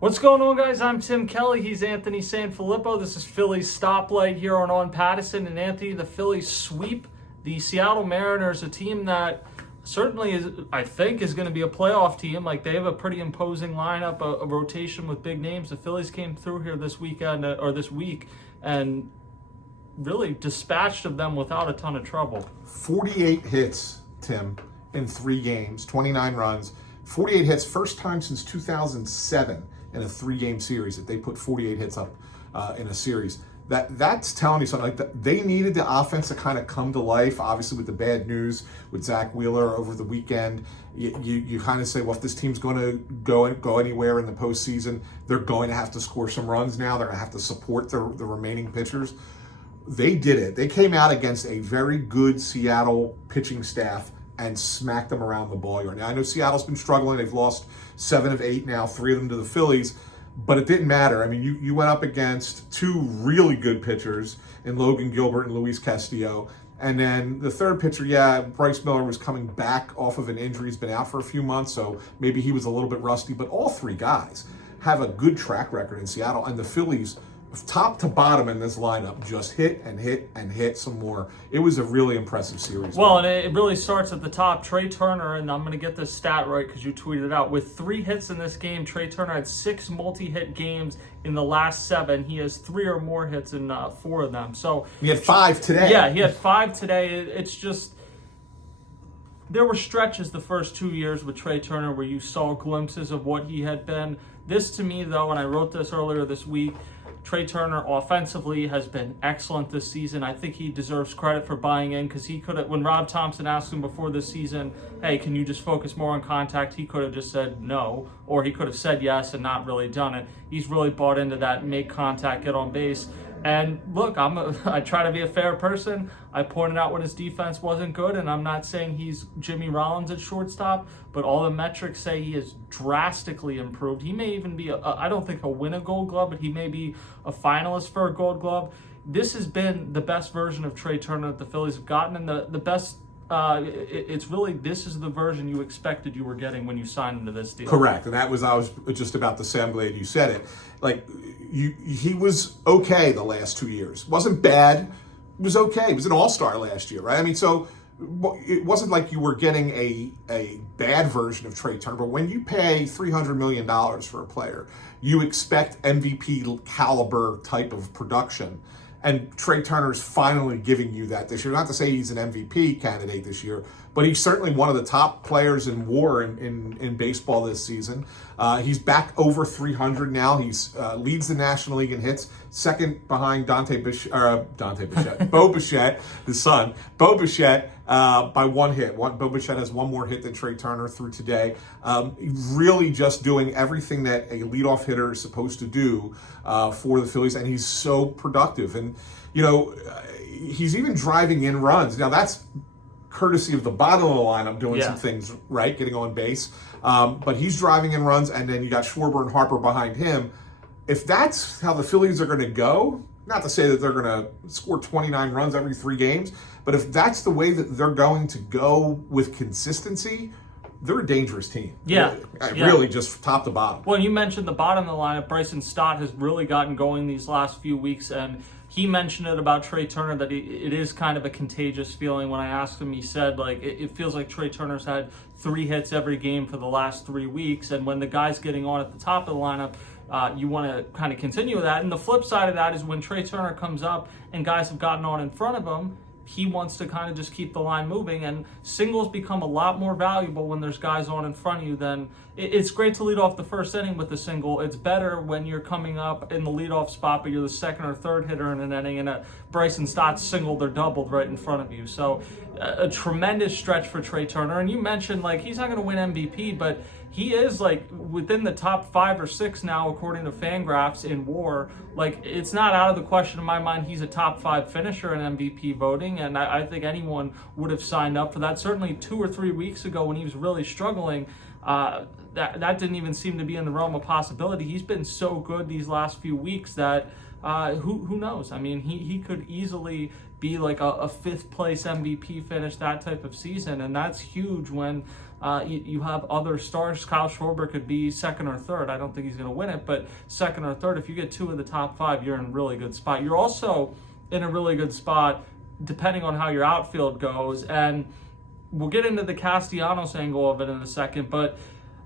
What's going on, guys? I'm Tim Kelly. He's Anthony SanFilippo. This is Phillies Stoplight here on Pattison. And Anthony, the Phillies sweep the Seattle Mariners, a team that certainly is, I think, is going to be a playoff team. Like, they have a pretty imposing lineup, a rotation with big names. The Phillies came through here this week and really dispatched of them without a ton of trouble. 48 hits, Tim, in 3 games, 29 runs. 48 hits, first time since 2007 in a 3-game series that they put 48 hits up in a series. That's telling you something. Like, they needed the offense to kind of come to life. Obviously, with the bad news with Zach Wheeler over the weekend, you kind of say, well, if this team's going to go anywhere in the postseason, they're going to have to score some runs now. They're going to have to support the remaining pitchers. They did it. They came out against a very good Seattle pitching staff and smacked them around the ball yard. Now, I know Seattle's been struggling. They've lost 7 of 8 now, 3 of them to the Phillies, but it didn't matter. I mean, you went up against 2 really good pitchers in Logan Gilbert and Luis Castillo. And then the third pitcher, Bryce Miller was coming back off of an injury. He's been out for a few months, so maybe he was a little bit rusty. But all 3 guys have a good track record in Seattle. And the Phillies, top to bottom in this lineup, just hit and hit and hit some more. It was a really impressive series. Well, and it really starts at the top. Trea Turner, and I'm going to get this stat right because you tweeted it out, with 3 hits in this game. Trea Turner had 6 multi-hit games in the last 7. He has 3 or more hits in 4 of them. So he had 5 today. Yeah, he had 5 today. It's just, there were stretches the first 2 years with Trea Turner where you saw glimpses of what he had been. This, to me, though, and I wrote this earlier this week, Trea Turner offensively has been excellent this season. I think he deserves credit for buying in, because he could have, when Rob Thompson asked him before this season, hey, can you just focus more on contact? He could have just said no, or he could have said yes and not really done it. He's really bought into that, make contact, get on base. And look, I try to be a fair person. I pointed out when his defense wasn't good, and I'm not saying he's Jimmy Rollins at shortstop, but all the metrics say he has drastically improved. He may even be, I don't think he'll win a Gold Glove, but he may be a finalist for a Gold Glove. This has been the best version of Trea Turner that the Phillies have gotten, and the best, it's really, this is the version you expected you were getting when you signed into this deal. Correct, and I was just about to say, I'm glad you said it. Like, he was okay the last 2 years. Wasn't bad. It was okay. He was an all-star last year, right? I mean, so it wasn't like you were getting a bad version of Trea Turner, but when you pay $300 million for a player, you expect MVP caliber type of production. And Trea Turner's finally giving you that this year. Not to say he's an MVP candidate this year, but he's certainly one of the top players in WAR in baseball this season. He's back over 300 now. He's leads the National League in hits, second behind Bo Bichette, his son, Bo Bichette, by 1 hit. Bo Bichette has 1 more hit than Trea Turner through today. Really just doing everything that a leadoff hitter is supposed to do for the Phillies, and he's so productive. And, he's even driving in runs. Now, that's courtesy of the bottom of the lineup doing some things right, getting on base. But he's driving in runs, and then you got Schwarber and Harper behind him. If that's how the Phillies are going to go, not to say that they're going to score 29 runs every 3 games, but if that's the way that they're going to go with consistency, they're a dangerous team. Really, just top to bottom. Well, you mentioned the bottom of the lineup. Bryson Stott has really gotten going these last few weeks, and he mentioned it about Trea Turner, that it is kind of a contagious feeling. When I asked him, he said, like, it feels like Trea Turner's had 3 hits every game for the last 3 weeks, and when the guy's getting on at the top of the lineup, you want to kind of continue with that. And the flip side of that is when Trea Turner comes up and guys have gotten on in front of him, he wants to kind of just keep the line moving, and singles become a lot more valuable when there's guys on in front of you. Then it's great to lead off the first inning with a single. It's better when you're coming up in the leadoff spot, but you're the second or third hitter in an inning, and Bryson Stott singled or doubled right in front of you. So a tremendous stretch for Trea Turner. And you mentioned, like, he's not going to win MVP, but he is, like, within the top 5 or 6 now, according to Fangraphs, in WAR. Like, it's not out of the question in my mind he's a top 5 finisher in MVP voting, and I think anyone would have signed up for that. Certainly 2 or 3 weeks ago when he was really struggling, that didn't even seem to be in the realm of possibility. He's been so good these last few weeks that who knows? I mean, he could easily be like a 5th place MVP finish, that type of season, and that's huge when, You have other stars. Kyle Schwarber could be second or third. I don't think he's going to win it, but second or third. If you get 2 of the top 5, you're in a really good spot. You're also in a really good spot depending on how your outfield goes. And we'll get into the Castellanos angle of it in a second, but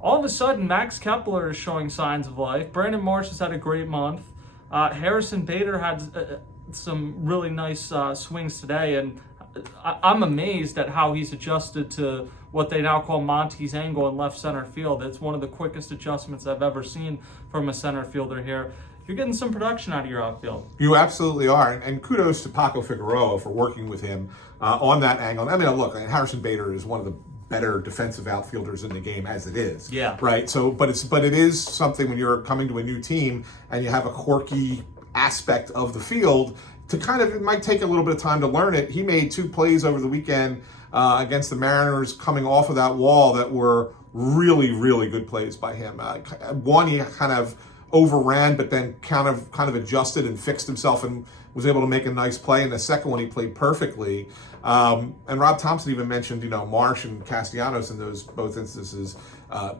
all of a sudden, Max Kepler is showing signs of life. Brandon Marsh has had a great month. Harrison Bader had some really nice swings today, and I'm amazed at how he's adjusted to what they now call Monty's angle in left center field. It's one of the quickest adjustments I've ever seen from a center fielder here. You're getting some production out of your outfield. You absolutely are, and kudos to Paco Figueroa for working with him on that angle. I mean, look, Harrison Bader is one of the better defensive outfielders in the game as it is. Yeah. Right. So, but it is something when you're coming to a new team and you have a quirky aspect of the field to kind of, it might take a little bit of time to learn it. He made 2 plays over the weekend against the Mariners coming off of that wall that were really, really good plays by him. One, he kind of overran, but then kind of adjusted and fixed himself and was able to make a nice play. And the second one, he played perfectly. And Rob Thompson even mentioned, Marsh and Castellanos in those both instances,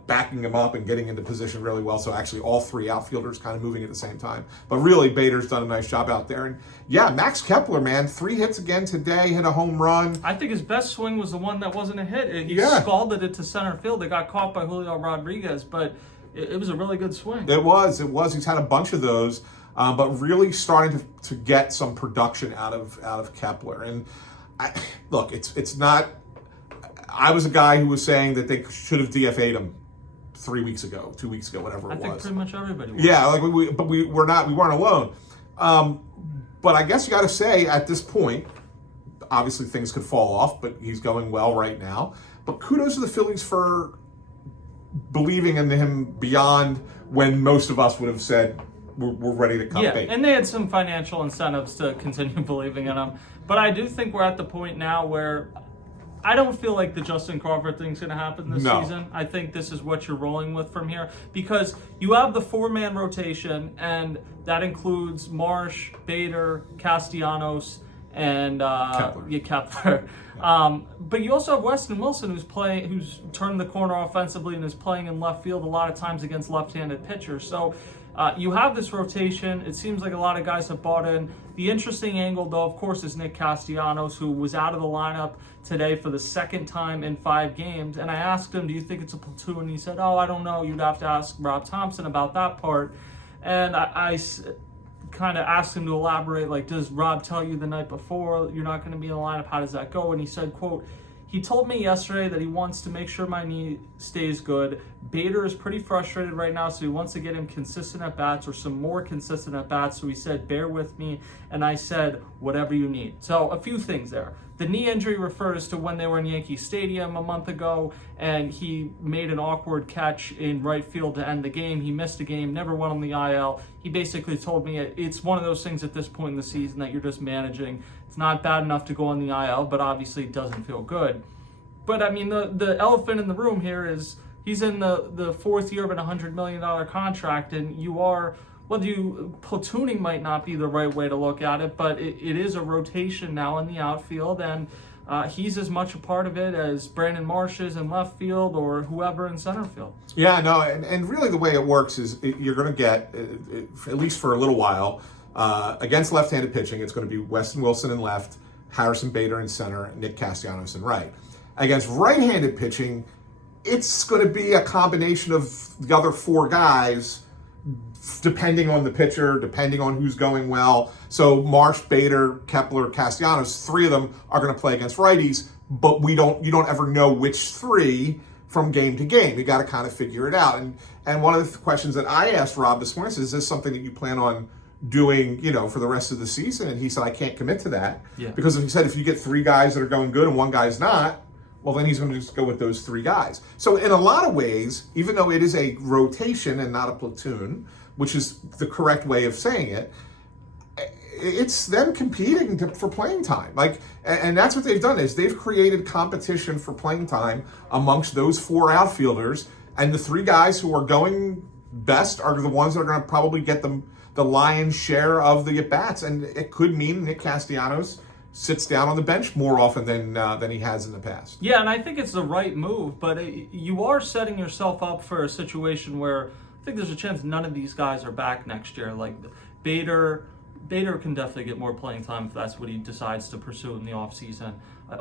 backing him up and getting into position really well. So actually all 3 outfielders kind of moving at the same time. But really, Bader's done a nice job out there. And yeah, Max Kepler, man, 3 hits again today, hit a home run. I think his best swing was the one that wasn't a hit. He scalded it to center field. It got caught by Julio Rodriguez, but it was a really good swing. It was. He's had a bunch of those, but really starting to get some production out of Kepler. And look, it's not. I was a guy who was saying that they should have DFA'd him 3 weeks ago, 2 weeks ago, whatever it was. I think pretty much everybody was. Yeah, we weren't alone. But I guess you got to say at this point, obviously things could fall off, but he's going well right now. But kudos to the Phillies for believing in him beyond when most of us would have said we're ready to cut bait. And they had some financial incentives to continue believing in him. But I do think we're at the point now where I don't feel like the Justin Crawford thing's going to happen this season. I think this is what you're rolling with from here because you have the 4-man rotation, and that includes Marsh, Bader, Castellanos, and Kepler. But you also have Weston Wilson, who's turned the corner offensively and is playing in left field a lot of times against left-handed pitchers. So you have this rotation. It seems like a lot of guys have bought in. The interesting angle, though, of course, is Nick Castellanos, who was out of the lineup today for the second time in 5 games. And I asked him, do you think it's a platoon? And he said, I don't know. You'd have to ask Rob Thompson about that part. And I kind of asked him to elaborate, like, does Rob tell you the night before you're not going to be in the lineup? How does that go? And he said, quote, he told me yesterday that he wants to make sure my knee stays good. Bader is pretty frustrated right now, so he wants to get him consistent at-bats or some more consistent at-bats. So he said, bear with me. And I said, whatever you need. So a few things there. The knee injury refers to when they were in Yankee Stadium a month ago, and he made an awkward catch in right field to end the game. He missed a game, never went on the IL. He basically told me it's one of those things at this point in the season that you're just managing. It's not bad enough to go on the IL, but obviously it doesn't feel good. But I mean, the elephant in the room here is he's in the 4th year of an $100 million contract, and platooning might not be the right way to look at it, but it is a rotation now in the outfield, and he's as much a part of it as Brandon Marsh is in left field or whoever in center field. Yeah, no, and really the way it works is you're going to get, at least for a little while, against left-handed pitching, it's going to be Weston Wilson in left, Harrison Bader in center, Nick Castellanos in right. Against right-handed pitching, it's going to be a combination of the other 4 guys, depending on the pitcher, depending on who's going well. So Marsh, Bader, Kepler, Castellanos, 3 of them are going to play against righties, but you don't ever know which 3 from game to game. You got to kind of figure it out. And one of the questions that I asked Rob this morning is this something that you plan on doing, for the rest of the season? And he said, I can't commit to that. Yeah. Because he said if you get 3 guys that are going good and 1 guy's not, well, then he's going to just go with those 3 guys. So in a lot of ways, even though it is a rotation and not a platoon, which is the correct way of saying it, it's them competing for playing time. And that's what they've done is they've created competition for playing time amongst those 4 outfielders, and the 3 guys who are going best are the ones that are going to probably get the lion's share of the at-bats. And it could mean Nick Castellanos sits down on the bench more often than he has in the past. Yeah, and I think it's the right move, but you are setting yourself up for a situation where I think there's a chance none of these guys are back next year. Like Bader can definitely get more playing time if that's what he decides to pursue in the offseason.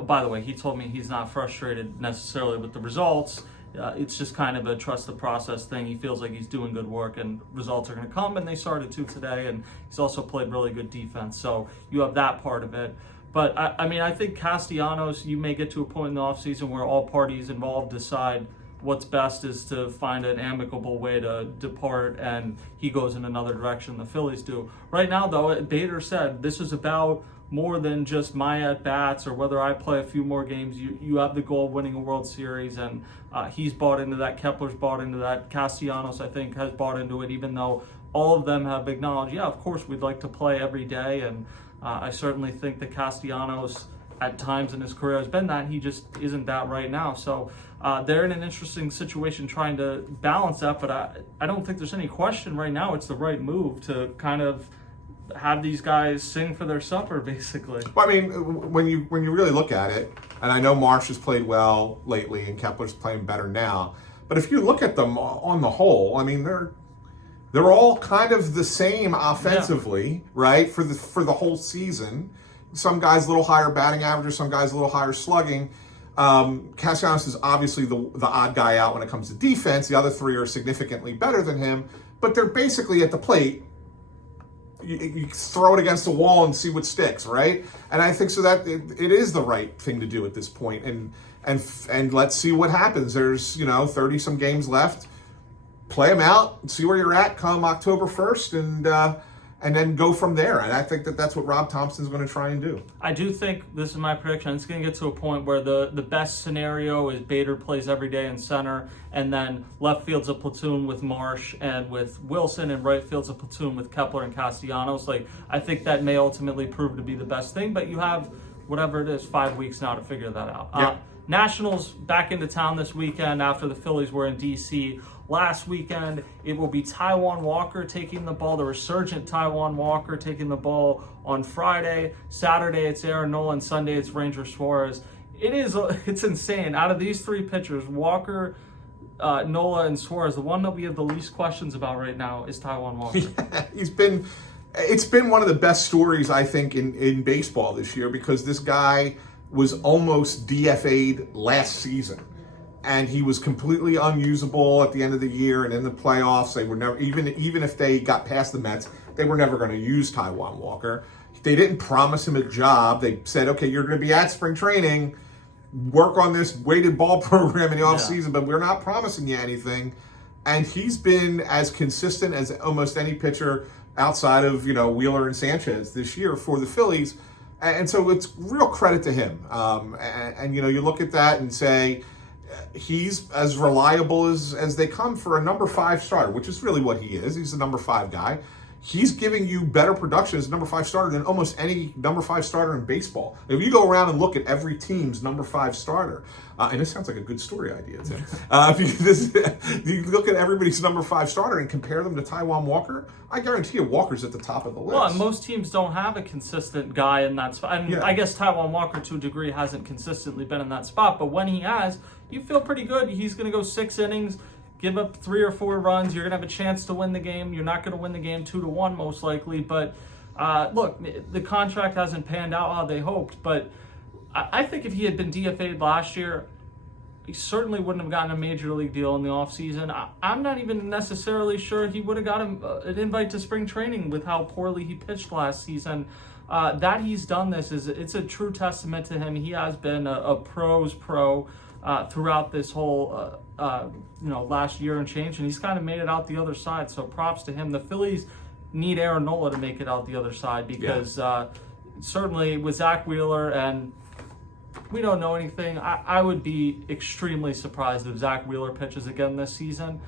By the way, he told me he's not frustrated necessarily with the results. It's just kind of a trust the process thing. He feels like he's doing good work and results are going to come, and they started to today, and he's also played really good defense. So you have that part of it. But I think Castellanos, you may get to a point in the offseason where all parties involved decide what's best is to find an amicable way to depart, and he goes in another direction the Phillies do. Right now, though, Bader said this is about more than just my at-bats or whether I play a few more games. You have the goal of winning a World Series, and he's bought into that. Kepler's bought into that. Castellanos, I think, has bought into it, even though all of them have acknowledged, yeah, of course, we'd like to play every day, and I certainly think that Castellanos at times in his career has been that. He just isn't that right now. So they're in an interesting situation trying to balance that, but I don't think there's any question right now it's the right move to kind of have these guys sing for their supper, basically. Well, I mean, when you really look at it, and I know Marsh has played well lately and Kepler's playing better now, but if you look at them on the whole, I mean, they're all kind of the same offensively, right? For the whole season. Some guys a little higher batting average, some guys a little higher slugging. Castellanos is obviously the odd guy out when it comes to defense. The other three are significantly better than him, but they're basically at the plate. You throw it against the wall and see what sticks, right? And I think so that it is the right thing to do at this point. And let's see what happens. There's 30 some games left. Play them out, see where you're at come October 1st, and then go from there. And I think that's what Rob Thompson's going to try and do. I do think, this is my prediction, it's going to get to a point where the best scenario is Bader plays every day in center, and then left field's a platoon with Marsh and with Wilson, and right field's a platoon with Kepler and Castellanos. I think that may ultimately prove to be the best thing, but you have, whatever it is, 5 weeks now to figure that out. Yeah. Nationals back into town this weekend after the Phillies were in D.C. Last weekend, it will be Taijuan Walker taking the ball, the resurgent Taijuan Walker taking the ball on Friday. Saturday, it's Aaron Nola, and Sunday, it's Ranger Suarez. It's insane. Out of these three pitchers, Walker, Nola, and Suarez, the one that we have the least questions about right now is Taijuan Walker. Yeah, it's been one of the best stories, I think, in baseball this year, because this guy was almost DFA'd last season. And he was completely unusable at the end of the year, and in the playoffs, they were never, even if they got past the Mets, they were never going to use Taijuan Walker. They didn't promise him a job. They said, okay, you're going to be at spring training, work on this weighted ball program in the offseason, but we're not promising you anything. And he's been as consistent as almost any pitcher outside of, Wheeler and Sanchez this year for the Phillies. And so it's real credit to him. And you look at that and say, he's as reliable as they come for a number 5 starter, which is really what he is. He's the number 5 guy. He's giving you better production as a number 5 starter than almost any number 5 starter in baseball. If you go around and look at every team's number 5 starter, and this sounds like a good story idea, Tim. You look at everybody's number 5 starter and compare them to Taijuan Walker, I guarantee you Walker's at the top of the list. Well, and most teams don't have a consistent guy in that spot. And I guess Taijuan Walker, to a degree, hasn't consistently been in that spot. But when he has, you feel pretty good. He's going to go 6 innings, give up 3 or 4 runs. You're going to have a chance to win the game. You're not going to win the game 2-1 most likely. But look, the contract hasn't panned out how they hoped. But I think if he had been DFA'd last year, he certainly wouldn't have gotten a major league deal in the offseason. I'm not even necessarily sure he would have got an invite to spring training with how poorly he pitched last season. That he's done this, it's a true testament to him. He has been a pro's pro throughout this whole last year and change, and he's kind of made it out the other side. So props to him. The Phillies need Aaron Nola to make it out the other side, because certainly with Zach Wheeler, and we don't know anything, I would be extremely surprised if Zach Wheeler pitches again this season.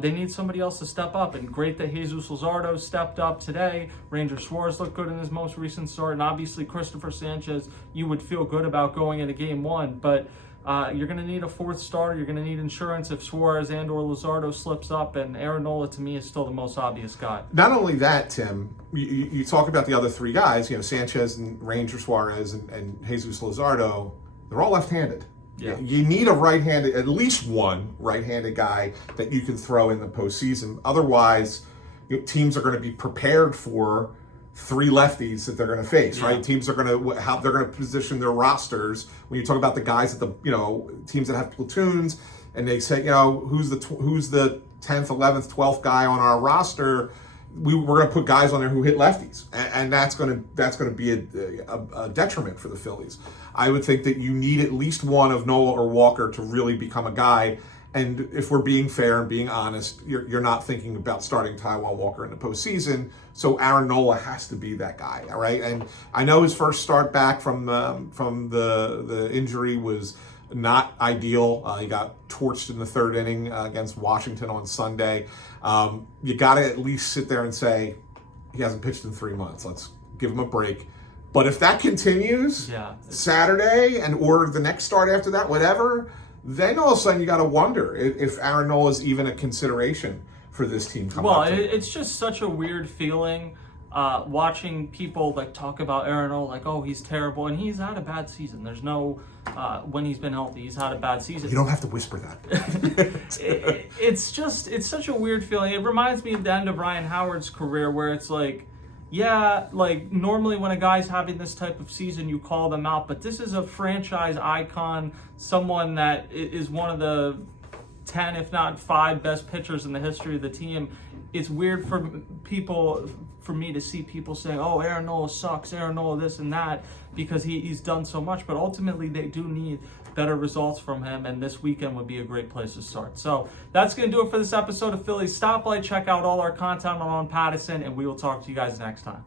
They need somebody else to step up, and great that Jesus Luzardo stepped up today. Ranger Suarez looked good in his most recent start, and obviously Christopher Sanchez, you would feel good about going into game 1, but you're going to need a fourth starter. You're going to need insurance if Suarez and or Luzardo slips up, and Aaron Nola to me is still the most obvious guy. Not only that, Tim, you talk about the other three guys, Sanchez and Ranger Suarez and Jesus Luzardo, they're all left-handed. Yeah. You need a right-handed, at least one right-handed guy that you can throw in the postseason. Otherwise, teams are going to be prepared for three lefties that they're going to face, right? Teams are going to position their rosters. When you talk about the guys at the teams that have platoons, and they say who's the 10th, 11th, 12th guy on our roster, we're going to put guys on there who hit lefties, and that's going to be a detriment for the Phillies. I would think that you need at least one of Nola or Walker to really become a guy. And if we're being fair and being honest, you're not thinking about starting Taijuan Walker in the postseason. So Aaron Nola has to be that guy, all right? And I know his first start back from the injury was not ideal. He got torched in the third inning against Washington on Sunday. You got to at least sit there and say, he hasn't pitched in 3 months. Let's give him a break. But if that continues Saturday or the next start after that, whatever, then all of a sudden you got to wonder if Aaron Nola is even a consideration for this team coming up. Well, it's just such a weird feeling watching people talk about Aaron Nola like, oh, he's terrible, and he's had a bad season. There's no when he's been healthy, he's had a bad season. You don't have to whisper that. It's such a weird feeling. It reminds me of the end of Ryan Howard's career, where it's like, normally when a guy's having this type of season, you call them out, but this is a franchise icon, someone that is one of the 10, if not 5 best pitchers in the history of the team. It's weird for me to see people saying, oh, Aaron Nola sucks, Aaron Nola this and that, because he's done so much, but ultimately they do need better results from him, and this weekend would be a great place to start. So that's going to do it for this episode of Phillies Stoplight. Check out all our content on Pattison, and we will talk to you guys next time.